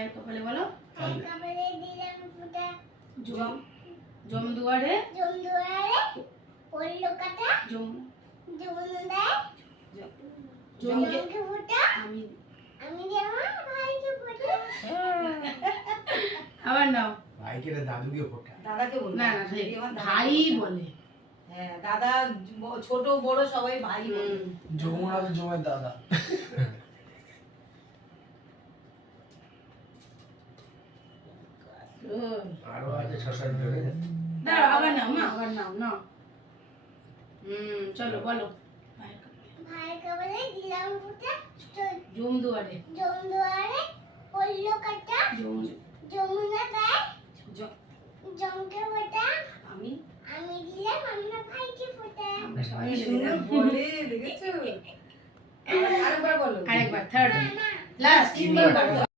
মায়ের কপালে বলো। মায়ের কপালে দিলাম ফোঁটা। জম দুয়ারে পড়লো কাটা। যমুনায় জমকে ফোঁটা। আমি আমার ভাইকে ফোঁটা। আবার নাও। ভাইকে না দাদুকে ফোঁটা। দাদাকে বল না না ভাই বলে। হ্যাঁ দাদা ছোট বড় সবাই ভাই বলে। যমুনা তো জমের দাদা। আরো আছে 6-7 ধরে। দাঁড়াও আবার নাও মা, আবার নাও। চলো বলো। ভাইয়ের কপালে দিলাম ফোঁটা। জম দুয়ারে পড়লো কাটা। যমুনায় জমকে ফোঁটা। আমি দিলাম আমার ভাইকে ফোঁটা। আমরা সবাই কি মিলে সুন্দর দিলাম। বলে দেখেছো? আরেকবার বলো। আরেকবার থার্ড না লাস্ট তিনবার বলো।